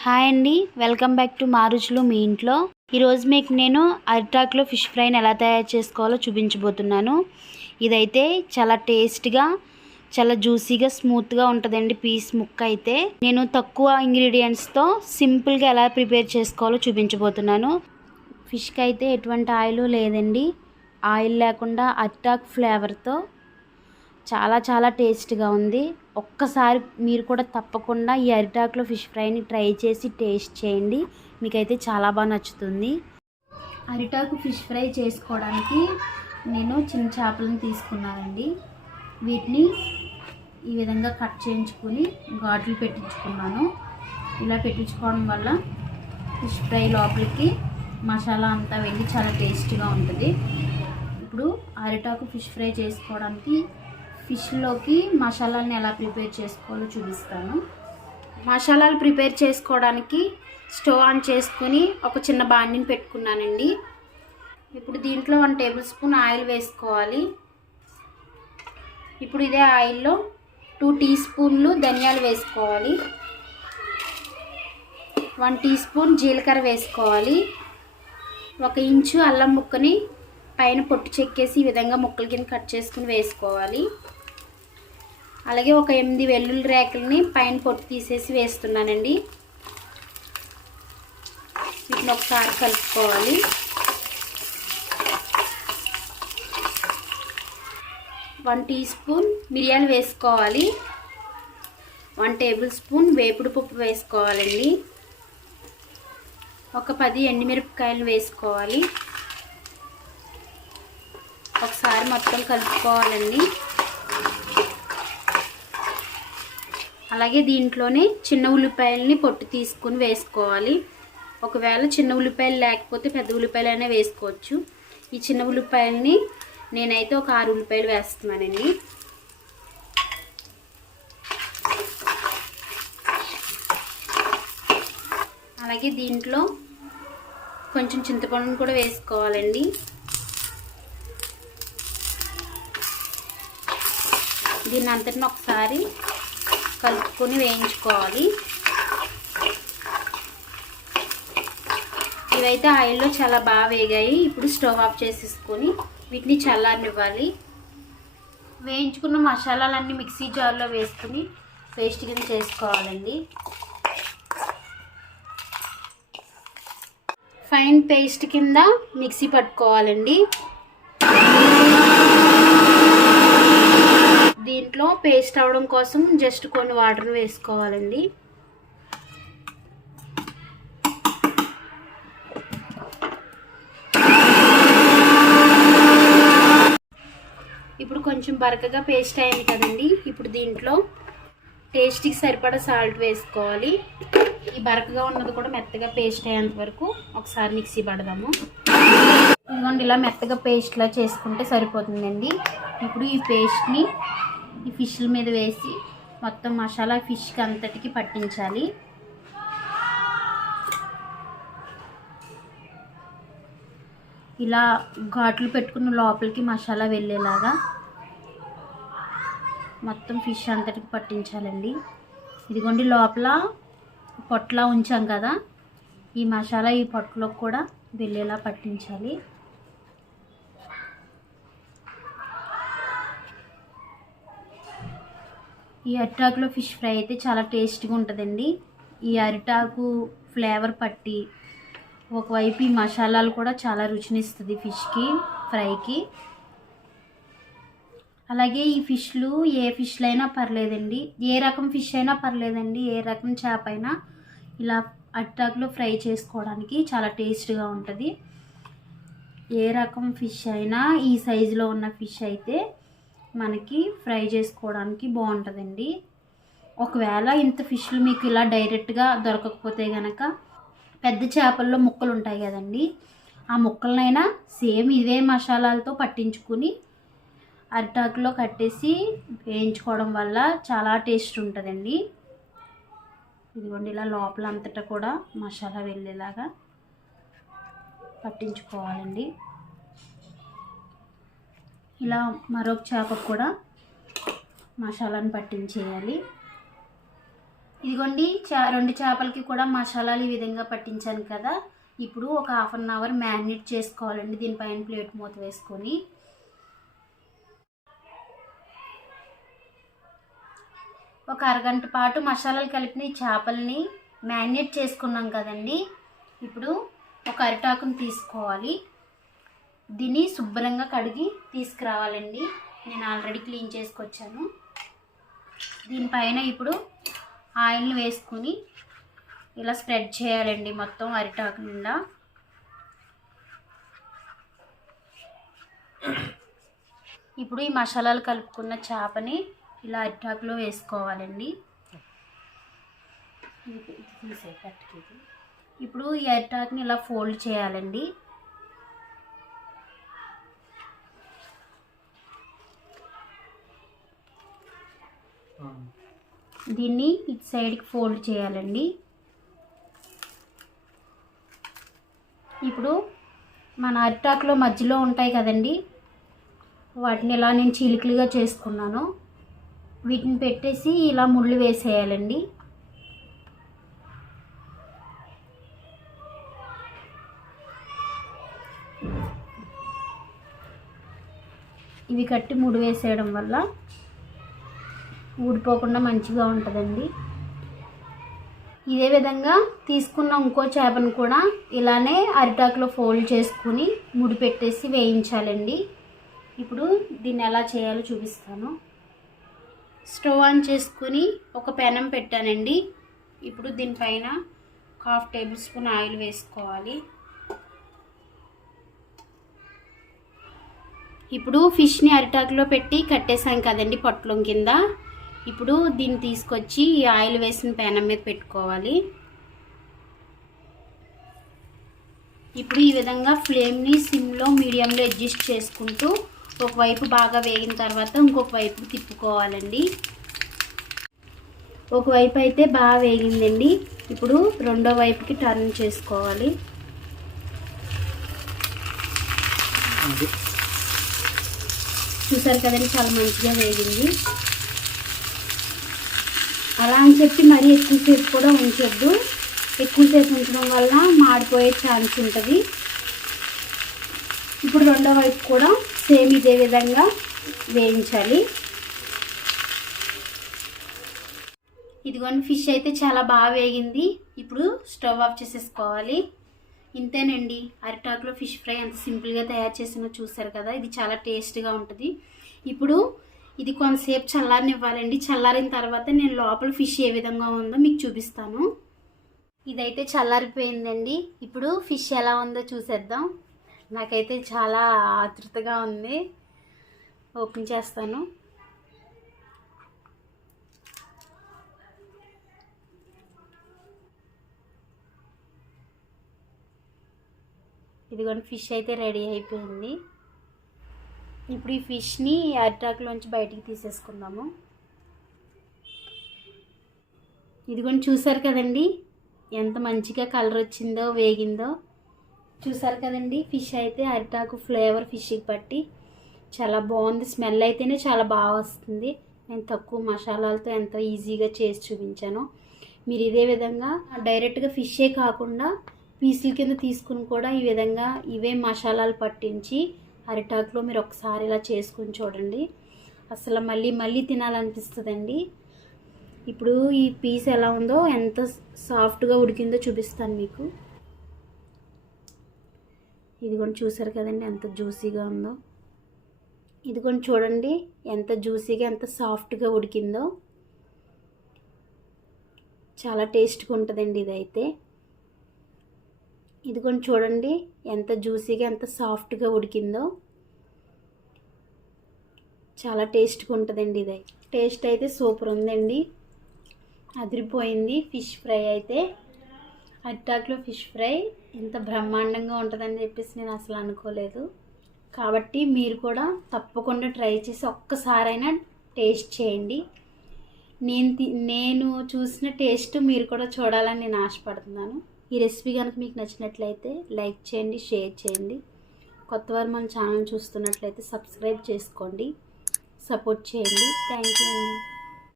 Hi అండి welcome back to మారుచులు మీ ఇంట్లో. ఈరోజు మీకు నేను అరిటాక్లో ఫిష్ ఫ్రైని ఎలా తయారు చేసుకోవాలో చూపించబోతున్నాను. ఇదైతే చాలా టేస్ట్గా చాలా జ్యూసీగా స్మూత్గా ఉంటుందండి పీస్ ముక్క అయితే. నేను తక్కువ ఇంగ్రీడియంట్స్తో సింపుల్గా ఎలా ప్రిపేర్ చేసుకోవాలో చూపించబోతున్నాను. ఫిష్కి అయితే ఎటువంటి ఆయిల్ లేదండి. ఆయిల్ లేకుండా అరిటాక్ ఫ్లేవర్తో చాలా చాలా టేస్ట్గా ఉంది. ఒక్కసారి మీరు కూడా తప్పకుండా ఈ అరిటాకులో ఫిష్ ఫ్రైని ట్రై చేసి టేస్ట్ చేయండి. మీకైతే చాలా బాగా నచ్చుతుంది. అరిటాకు ఫిష్ ఫ్రై చేసుకోవడానికి నేను చిన్న చేపలను తీసుకున్నానండి. వీటిని ఈ విధంగా కట్ చేయించుకుని ఘాట్లు పెట్టించుకున్నాను. ఇలా పెట్టించుకోవడం వల్ల ఫిష్ ఫ్రై లోపలికి మసాలా అంతా వెళ్ళి చాలా టేస్టీగా ఉంటుంది. ఇప్పుడు అరిటాకు ఫిష్ ఫ్రై చేసుకోవడానికి ఫిష్లోకి మసాలాని ఎలా ప్రిపేర్ చేసుకోవాలో చూపిస్తాను. మసాలాలు ప్రిపేర్ చేసుకోవడానికి స్టవ్ ఆన్ చేసుకొని ఒక చిన్న బాండిని పెట్టుకున్నానండి. ఇప్పుడు దీంట్లో వన్ టేబుల్ స్పూన్ ఆయిల్ వేసుకోవాలి. ఇప్పుడు ఇదే ఆయిల్లో టూ టీ స్పూన్లు ధనియాలు వేసుకోవాలి. వన్ టీ స్పూన్ జీలకర్ర వేసుకోవాలి. ఒక ఇంచు అల్లం ముక్కని పైన పొట్టు చెక్కేసి ఈ విధంగా ముక్కల కింద కట్ చేసుకుని వేసుకోవాలి. అలాగే ఒక ఎనిమిది వెల్లుల్లి రేకుల్ని పైన పొట్టు తీసేసి వేస్తున్నానండి. వీటిని ఒకసారి కలుపుకోవాలి. వన్ టీ స్పూన్ మిరియాలు వేసుకోవాలి. వన్ టేబుల్ స్పూన్ వేపుడు పప్పు వేసుకోవాలండి. ఒక పది ఎండుమిరపకాయలు వేసుకోవాలి. ఒకసారి మొత్తం కలుపుకోవాలండి. అలాగే దీంట్లోనే చిన్న ఉల్లిపాయలని పొట్టు తీసుకుని వేసుకోవాలి. ఒకవేళ చిన్న ఉల్లిపాయలు లేకపోతే పెద్ద ఉల్లిపాయలైనా వేసుకోవచ్చు. ఈ చిన్న ఉల్లిపాయలని నేనైతే ఒక ఆరు ఉల్లిపాయలు వేస్తున్నానండి అలాగే దీంట్లో కొంచెం చింతపండును కూడా వేసుకోవాలండి. దీన్ని అంతటిని ఒకసారి కలుపుకొని వేయించుకోవాలి. ఇవైతే ఆయిల్లో చాలా బాగా వేగాయి. ఇప్పుడు స్టవ్ ఆఫ్ చేసేసుకొని వీటిని చల్లారనివ్వాలి. వేయించుకున్న మసాలాలన్నీ మిక్సీ జార్లో వేసుకుని పేస్ట్ కింద చేసుకోవాలండి. ఫైన్ పేస్ట్ కింద మిక్సీ పట్టుకోవాలండి. దీంట్లో పేస్ట్ అవడం కోసం జస్ట్ కొన్ని వాటర్ వేసుకోవాలండి. ఇప్పుడు కొంచెం బరకగా పేస్ట్ అయింది కదండి. ఇప్పుడు దీంట్లో టేస్ట్కి సరిపడా సాల్ట్ వేసుకోవాలి. ఈ బరకగా ఉన్నది కూడా మెత్తగా పేస్ట్ అయ్యేంత వరకు ఒకసారి మిక్సీ పడదాము. ఇదిగోండి ఇలా మెత్తగా పేస్ట్లా చేసుకుంటే సరిపోతుందండి. ఇప్పుడు ఈ పేస్ట్ని ఫిష్ల మీద వేసి మొత్తం మసాలా ఫిష్కి అంతటికి పట్టించాలి. ఇలా ఘాట్లు పెట్టుకున్న లోపలికి మసాలా వెళ్ళేలాగా మొత్తం ఫిష్ అంతటికి పట్టించాలండి. ఇదిగోండి లోపల పొట్లా ఉంచాం కదా ఈ మసాలా ఈ పొట్టలోకి కూడా వెళ్ళేలా పట్టించాలి. ఈ అరిటాకులో ఫిష్ ఫ్రై అయితే చాలా టేస్ట్గా ఉంటుందండి. ఈ అరిటాకు ఫ్లేవర్ పట్టి ఒకవైపు ఈ మసాలాలు కూడా చాలా రుచినిస్తుంది ఫిష్కి ఫ్రైకి. అలాగే ఈ ఫిష్లు ఏ ఫిష్లు అయినా పర్లేదండి. ఏ రకం ఫిష్ అయినా పర్లేదండి. ఏ రకం చేప అయినా ఇలా అట్టాకులో ఫ్రై చేసుకోవడానికి చాలా టేస్ట్గా ఉంటుంది. ఏ రకం ఫిష్ అయినా ఈ సైజులో ఉన్న ఫిష్ అయితే మనకి ఫ్రై చేసుకోవడానికి బాగుంటుందండి. ఒకవేళ ఇంత ఫిష్లు మీకు ఇలా డైరెక్ట్గా దొరకకపోతే కనుక పెద్ద చేపల్లో ముక్కలు ఉంటాయి కదండి. ఆ ముక్కలనైనా సేమ్ ఇవే మసాలాలతో పట్టించుకుని అరిటాకులో కట్టేసి వేయించుకోవడం వల్ల చాలా టేస్ట్ ఉంటుందండి. ఇదిగోండి ఇలా లోపల అంతటా కూడా మసాలా వెళ్ళేలాగా పట్టించుకోవాలండి. ఇలా మరొక చేపకు కూడా మసాలాను పట్టించేయాలి. ఇదిగోండి చా రెండు చేపలకి కూడా మసాలాలు ఈ విధంగా పట్టించాను కదా. ఇప్పుడు ఒక హాఫ్ అన్ అవర్ మ్యారినేట్ చేసుకోవాలండి దీనిపైన ప్లేట్ మూత వేసుకొని. ఒక అరగంట పాటు మసాలాలు కలిపిన ఈ చేపల్ని మ్యారినేట్ చేసుకున్నాం కదండి. ఇప్పుడు ఒక అరిటాకుని తీసుకోవాలి. దీన్ని శుభ్రంగా కడిగి తీసుకురావాలండి. నేను ఆల్రెడీ క్లీన్ చేసుకొచ్చాను. దీనిపైన ఇప్పుడు ఆయిల్ని వేసుకుని ఇలా స్ప్రెడ్ చేయాలండి మొత్తం అరిటాకు నిండా ఇప్పుడు ఈ మసాలాలు కలుపుకున్న చేపని ఇలా అరిటాకులో వేసుకోవాలండి. ఇప్పుడు ఈ అరిటాకుని ఇలా ఫోల్డ్ చేయాలండి. దీన్ని ఇటు సైడ్కి ఫోల్డ్ చేయాలండి. ఇప్పుడు మన అరిటాకులో మధ్యలో ఉంటాయి కదండి. వాటిని ఇలా నేను చిలుకలుగా చేసుకున్నాను. వీటిని పెట్టేసి ఇలా ముళ్ళు వేసేయాలండి. ఇవి కట్టి ముడి వేసేయడం వల్ల ఊడిపోకుండా మంచిగా ఉంటుందండి. ఇదే విధంగా తీసుకున్న ఇంకో చేపను కూడా ఇలానే అరిటాకులో ఫోల్డ్ చేసుకుని ముడి పెట్టేసి వేయించాలండి. ఇప్పుడు దీన్ని ఎలా చేయాలో చూపిస్తాను. స్టవ్ ఆన్ చేసుకుని ఒక పెనం పెట్టానండి. ఇప్పుడు దీనిపైన హాఫ్ టేబుల్ స్పూన్ ఆయిల్ వేసుకోవాలి. ఇప్పుడు ఫిష్ని అరిటాకులో పెట్టి కట్టేసాం కదండి పొట్లం కింద. ఇప్పుడు దీన్ని తీసుకొచ్చి ఈ ఆయిల్ వేసిన పెనం మీద పెట్టుకోవాలి. ఇప్పుడు ఈ విధంగా ఫ్లేమ్ని సిమ్లో మీడియంలో అడ్జస్ట్ చేసుకుంటూ ఒకవైపు బాగా వేగిన తర్వాత ఇంకొక వైపు తిప్పుకోవాలండి. ఒకవైపు అయితే బాగా వేగిందండి. ఇప్పుడు రెండో వైపుకి టర్న్ చేసుకోవాలి. చూసారు కదండి చాలా మంచిగా వేగింది. అలా అని చెప్పి మరీ ఎక్కువసేపు కూడా ఉంచొద్దు. ఎక్కువసేపు ఉంచడం వల్ల మాడిపోయే ఛాన్స్ ఉంటుంది. ఇప్పుడు రెండో వైపు కూడా సేమ్ ఇదే విధంగా వేయించాలి. ఇదిగోండి ఫిష్ అయితే చాలా బాగా వేగింది. ఇప్పుడు స్టవ్ ఆఫ్ చేసేసుకోవాలి. ఇంతేనండి అరిటాకులో ఫిష్ ఫ్రై ఎంత సింపుల్గా తయారు చేసినా చూసారు కదా ఇది చాలా టేస్ట్గా ఉంటుంది. ఇప్పుడు ఇది కొంతసేపు చల్లారనివ్వాలండి. చల్లారిన తర్వాత నేను లోపల ఫిష్ ఏ విధంగా ఉందో మీకు చూపిస్తాను. ఇదైతే చల్లారిపోయిందండి. ఇప్పుడు ఫిష్ ఎలా ఉందో చూసేద్దాం. నాకైతే చాలా ఆతృతగా ఉంది. ఓపెన్ చేస్తాను. ఇదిగోండి ఫిష్ అయితే రెడీ అయిపోయింది. ఇప్పుడు ఈ ఫిష్ని అరిటాకులోంచి బయటికి తీసేసుకుందాము. ఇదిగోండి చూసారు కదండి? ఎంత మంచిగా కలర్ వచ్చిందో వేగిందో. చూసారు కదండి? ఫిష్ అయితే అరిటాకు ఫ్లేవర్ ఫిష్కి పట్టి చాలా బాగుంది. స్మెల్ అయితేనే చాలా బాగా వస్తుంది. నేను తక్కువ మసాలాలతో ఎంతో ఈజీగా చేసి చూపించాను. మీరు ఇదే విధంగా డైరెక్ట్గా ఫిషే కాకుండా పీసుల కింద తీసుకుని కూడా ఈ విధంగా ఇవే మసాలాలు పట్టించి అరిటాకులో మీరు ఒకసారి ఇలా చేసుకుని చూడండి. అసలు మళ్ళీ మళ్ళీ తినాలనిపిస్తుందండి. ఇప్పుడు ఈ పీస్ ఎలా ఉందో ఎంత సాఫ్ట్గా ఉడికిందో చూపిస్తాను మీకు. ఇదిగోండి చూసారు కదండి ఎంత జ్యూసీగా ఉందో. ఇదిగోండి చూడండి ఎంత జ్యూసీగా ఎంత సాఫ్ట్గా ఉడికిందో. చాలా టేస్ట్గా ఉంటుందండి ఇదైతే. ఇదిగోండి చూడండి ఎంత జ్యూసీగా ఎంత సాఫ్ట్గా ఉడికిందో. చాలా టేస్ట్గా ఉంటుందండి ఇది. టేస్ట్ అయితే సూపర్ ఉందండి. అదిరిపోయింది ఫిష్ ఫ్రై అయితే. అట్టాక్లో ఫిష్ ఫ్రై ఇంత బ్రహ్మాండంగా ఉంటుందని చెప్పేసి నేను అసలు అనుకోలేదు. కాబట్టి మీరు కూడా తప్పకుండా ట్రై చేసి ఒక్కసారైనా టేస్ట్ చేయండి. నేను తి- నేను చూసిన టేస్ట్ మీరు కూడా చూడాలని నేను ఆశపడుతున్నాను. ఈ రెసిపీ కనుక మీకు నచ్చినట్లయితే లైక్ చేయండి షేర్ చేయండి. కొత్త వారు మన ఛానల్ చూస్తున్నట్లయితే సబ్స్క్రైబ్ చేసుకోండి. సపోర్ట్ చేయండి. థ్యాంక్ యూ అండి.